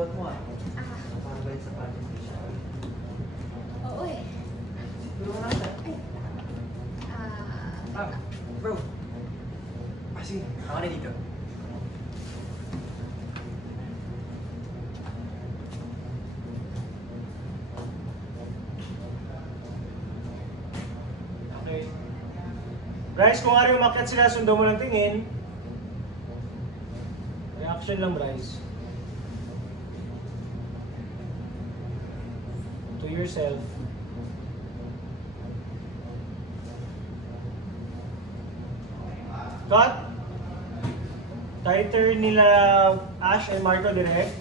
buhat mo ah. Parang ba sa party siya? Oo eh. Pero wala na. Bro. Sige, ako na dito. Okay. Bryce, kung ari umakyat sila, sundo mo ng tingin. Reaction lang, Bryce. To yourself. Cut. Tighter nila Ash and Marco direct.